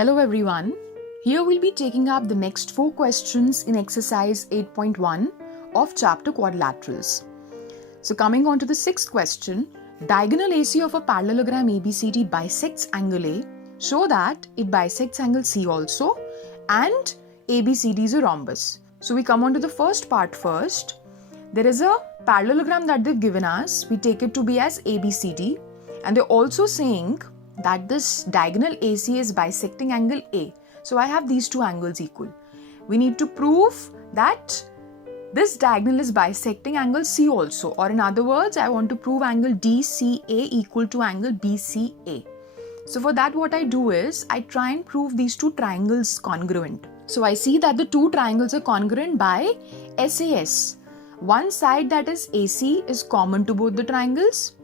Hello everyone. Here we'll be taking up the next 4 questions in exercise 8.1 of chapter quadrilaterals. So coming on to the 6th question, diagonal AC of a parallelogram ABCD bisects angle A. Show that it bisects angle C also and ABCD is a rhombus. So we come on to the first part first. There is a parallelogram that they've given us. We take it to be as ABCD and they're also saying that this diagonal AC is bisecting angle A. So I have these two angles equal. We need to prove that this diagonal is bisecting angle C also, or in other words, I want to prove angle DCA equal to angle BCA. So for that what I do is, I try and prove these two triangles congruent. So I see that the two triangles are congruent by SAS. One side, that is AC, is common to both the triangles.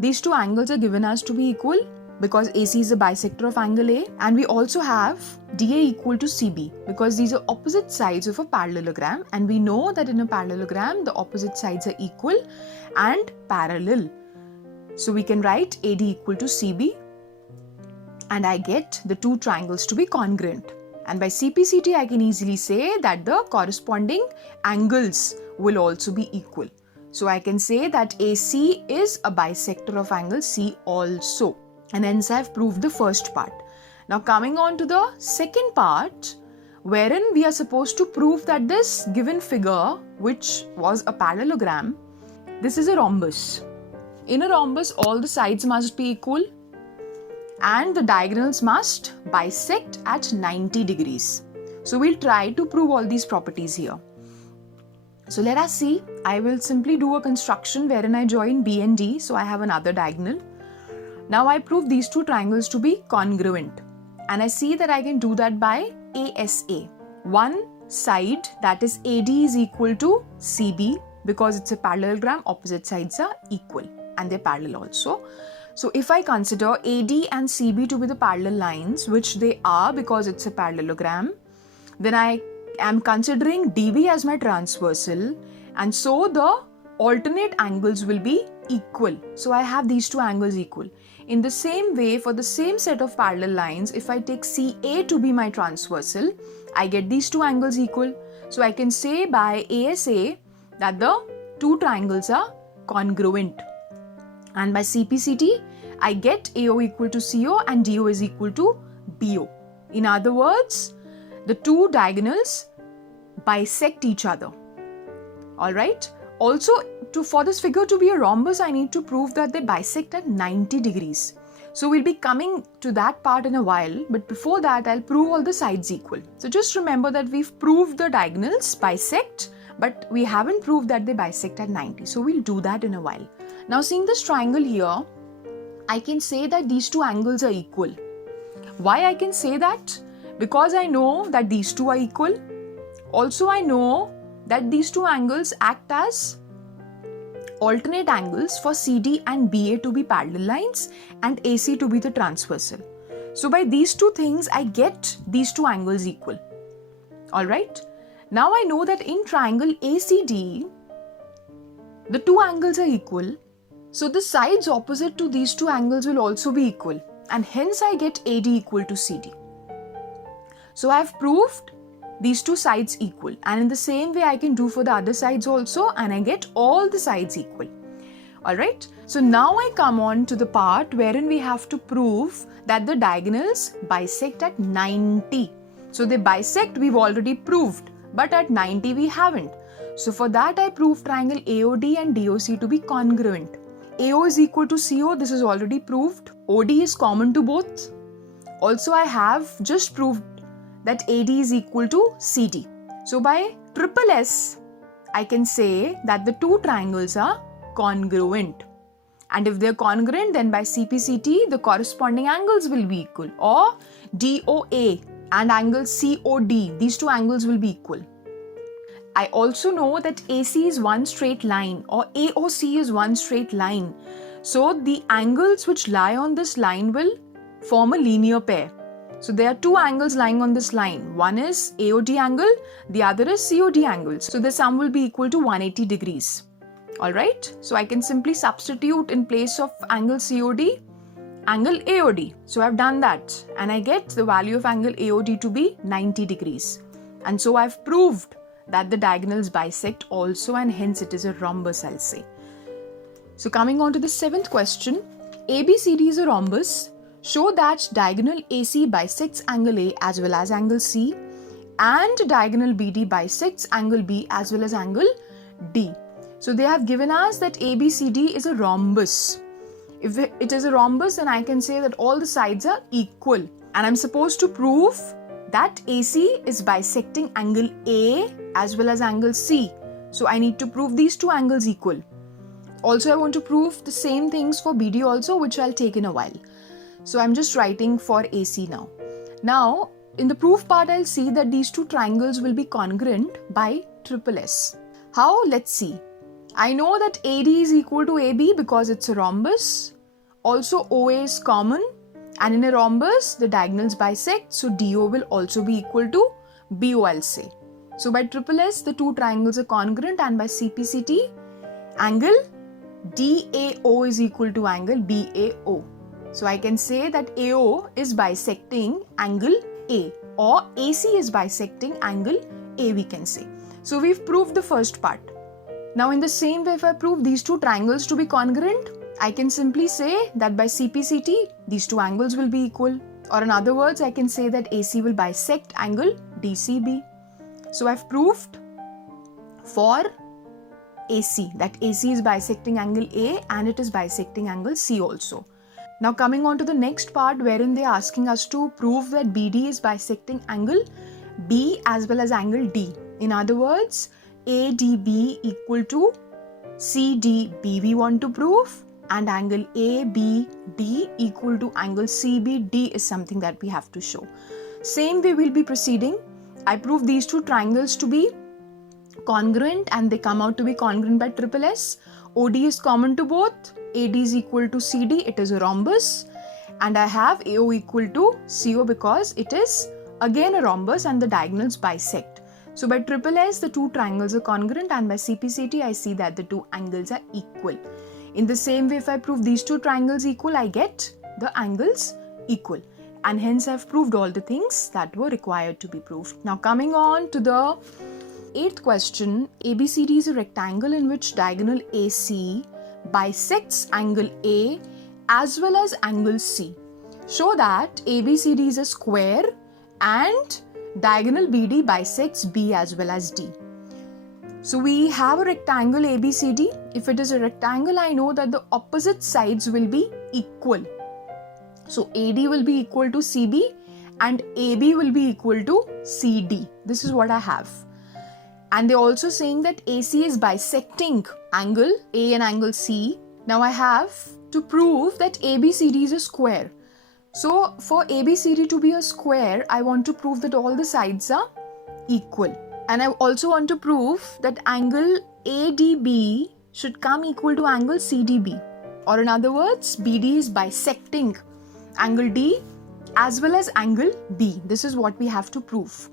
These two angles are given as to be equal because AC is a bisector of angle A, and we also have DA equal to CB because these are opposite sides of a parallelogram, and we know that in a parallelogram the opposite sides are equal and parallel. So we can write AD equal to CB and I get the two triangles to be congruent. And by CPCT I can easily say that the corresponding angles will also be equal. So I can say that AC is a bisector of angle C also. And hence I have proved the first part. Now coming on to the second part, wherein we are supposed to prove that this given figure, which was a parallelogram, this is a rhombus. In a rhombus, all the sides must be equal and the diagonals must bisect at 90 degrees. So we'll try to prove all these properties here. So let us see. I will simply do a construction wherein I join B and D. So I have another diagonal. Now I prove these two triangles to be congruent, and I see that I can do that by ASA. One side, that is AD, is equal to CB because it's a parallelogram, opposite sides are equal and they're parallel also. So if I consider AD and CB to be the parallel lines, which they are because it's a parallelogram, then I am considering DB as my transversal, and so the alternate angles will be equal. So I have these two angles equal. In the same way, for the same set of parallel lines, if I take CA to be my transversal, I get these two angles equal. So I can say by ASA that the two triangles are congruent. And by CPCT, I get AO equal to CO and DO is equal to BO. In other words, the two diagonals bisect each other. Alright? Also, for this figure to be a rhombus, I need to prove that they bisect at 90 degrees. So we'll be coming to that part in a while, but before that I'll prove all the sides equal. So just remember that we've proved the diagonals bisect, but we haven't proved that they bisect at 90. So we'll do that in a while. Now seeing this triangle here, I can say that these two angles are equal. Why I can say that? Because I know that these two are equal. Also I know that these two angles act as alternate angles for CD and BA to be parallel lines and AC to be the transversal. So by these two things, I get these two angles equal. Alright. Now I know that in triangle ACD, the two angles are equal. So the sides opposite to these two angles will also be equal. And hence I get AD equal to CD. So I have proved these two sides equal, and in the same way I can do for the other sides also, and I get all the sides equal. Alright, so now I come on to the part wherein we have to prove that the diagonals bisect at 90. So they bisect, we've already proved, but at 90 we haven't. So for that I prove triangle AOD and DOC to be congruent. AO is equal to CO, this is already proved. OD is common to both. Also I have just proved that AD is equal to CD. So by triple S, I can say that the two triangles are congruent. And if they're congruent, then by CPCT, the corresponding angles will be equal. Or DOA and angle COD, these two angles will be equal. I also know that AC is one straight line, or AOC is one straight line. So the angles which lie on this line will form a linear pair. So there are two angles lying on this line. One is AOD angle, the other is COD angle. So the sum will be equal to 180 degrees. Alright, so I can simply substitute in place of angle COD angle AOD. So I've done that and I get the value of angle AOD to be 90 degrees. And so I've proved that the diagonals bisect also, and hence it is a rhombus, I'll say. So coming on to the 7th question, ABCD is a rhombus. Show that diagonal AC bisects angle A as well as angle C, and diagonal BD bisects angle B as well as angle D. So they have given us that ABCD is a rhombus. If it is a rhombus, then I can say that all the sides are equal. And I'm supposed to prove that AC is bisecting angle A as well as angle C. So I need to prove these two angles equal. Also, I want to prove the same things for BD also, which I'll take in a while. So I'm just writing for AC now. Now, in the proof part, I'll see that these two triangles will be congruent by triple S. How? Let's see. I know that AD is equal to AB because it's a rhombus. Also, OA is common. And in a rhombus, the diagonals bisect. So DO will also be equal to BO, I'll say. So by triple S, the two triangles are congruent, and by CPCT, angle DAO is equal to angle BAO. So I can say that AO is bisecting angle A, or AC is bisecting angle A, we can say. So we've proved the first part. Now in the same way, if I prove these two triangles to be congruent, I can simply say that by CPCT, these two angles will be equal. Or in other words, I can say that AC will bisect angle DCB. So I've proved for AC that AC is bisecting angle A and it is bisecting angle C also. Now coming on to the next part, wherein they are asking us to prove that BD is bisecting angle B as well as angle D. In other words, ADB equal to CDB we want to prove, and angle ABD equal to angle CBD is something that we have to show. Same way we'll be proceeding. I prove these two triangles to be congruent and they come out to be congruent by triple S. OD is common to both. AD is equal to CD, it is a rhombus, and I have AO equal to CO because it is again a rhombus and the diagonals bisect. So by triple S, the two triangles are congruent, and by CPCT, I see that the two angles are equal. In the same way, if I prove these two triangles equal, I get the angles equal. And hence I've proved all the things that were required to be proved. Now coming on to the 8th question, ABCD is a rectangle in which diagonal AC bisects angle A as well as angle C. Show that ABCD is a square and diagonal BD bisects B as well as D. So we have a rectangle ABCD. If it is a rectangle, I know that the opposite sides will be equal. So AD will be equal to CB and AB will be equal to CD. This is what I have. And they're also saying that AC is bisecting angle A and angle C. Now I have to prove that ABCD is a square. So for ABCD to be a square, I want to prove that all the sides are equal. And I also want to prove that angle ADB should come equal to angle CDB. Or in other words, BD is bisecting angle D as well as angle B. This is what we have to prove.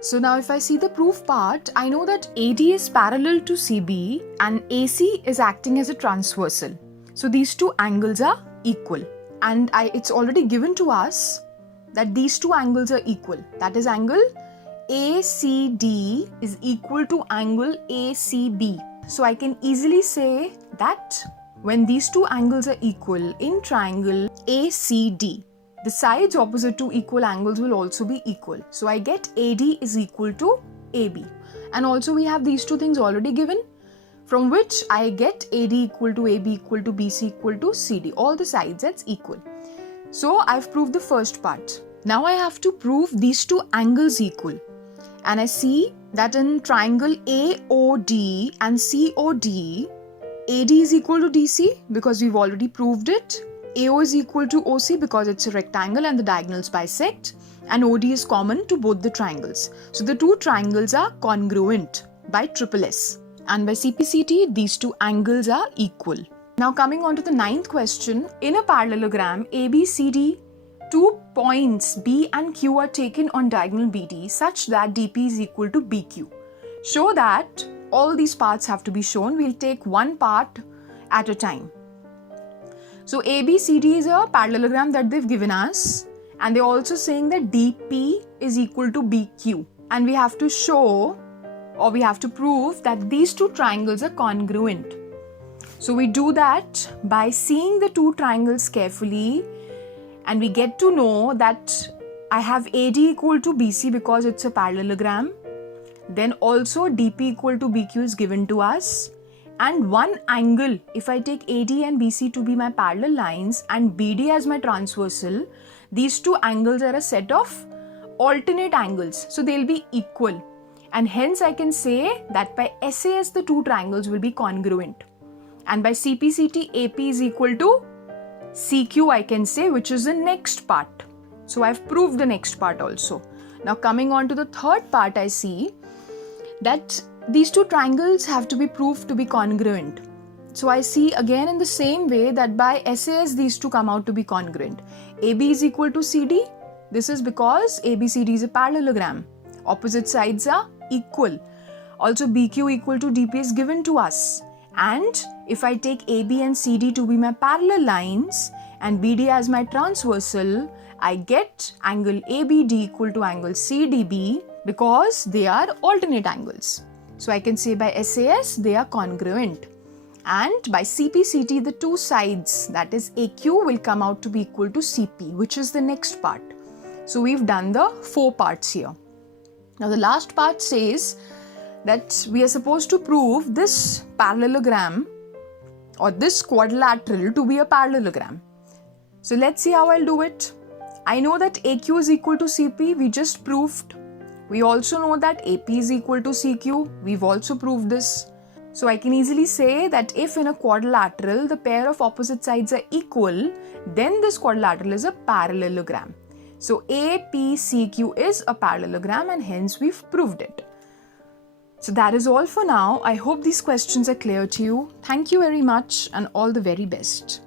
So now if I see the proof part, I know that AD is parallel to CB and AC is acting as a transversal. So these two angles are equal. And it's already given to us that these two angles are equal. That is, angle ACD is equal to angle ACB. So I can easily say that when these two angles are equal in triangle ACD, the sides opposite to equal angles will also be equal. So I get AD is equal to AB. And also we have these two things already given, from which I get AD equal to AB equal to BC equal to CD. All the sides that's equal. So I've proved the first part. Now I have to prove these two angles equal. And I see that in triangle AOD and COD, AD is equal to DC because we've already proved it. AO is equal to OC because it's a rectangle and the diagonals bisect, and OD is common to both the triangles. So the two triangles are congruent by triple S, and by CPCT these two angles are equal. Now coming on to the 9th question, in a parallelogram ABCD, 2 points B and Q are taken on diagonal BD such that DP is equal to BQ. Show that all these parts have to be shown. We'll take one part at a time. So ABCD is a parallelogram that they've given us, and they're also saying that DP is equal to BQ, and we have to show, or we have to prove, that these two triangles are congruent. So we do that by seeing the two triangles carefully, and we get to know that I have AD equal to BC because it's a parallelogram. Then also DP equal to BQ is given to us. And one angle, if I take AD and BC to be my parallel lines and BD as my transversal, these two angles are a set of alternate angles. So they'll be equal. And hence I can say that by SAS the two triangles will be congruent. And by CPCT, AP is equal to CQ, I can say, which is the next part. So I've proved the next part also. Now coming on to the third part, I see that these two triangles have to be proved to be congruent. So I see again in the same way that by SAS these two come out to be congruent. AB is equal to CD. This is because ABCD is a parallelogram. Opposite sides are equal. Also BQ equal to DP is given to us. And if I take AB and CD to be my parallel lines and BD as my transversal, I get angle ABD equal to angle CDB because they are alternate angles. So I can say by SAS they are congruent. And by CPCT the two sides, that is AQ, will come out to be equal to CP, which is the next part. So we've done the 4 parts here. Now the last part says that we are supposed to prove this parallelogram or this quadrilateral to be a parallelogram. So let's see how I'll do it. I know that AQ is equal to CP, we just proved. We also know that AP is equal to CQ, we've also proved this. So I can easily say that if in a quadrilateral the pair of opposite sides are equal, then this quadrilateral is a parallelogram. So APCQ is a parallelogram and hence we've proved it. So that is all for now. I hope these questions are clear to you. Thank you very much and all the very best.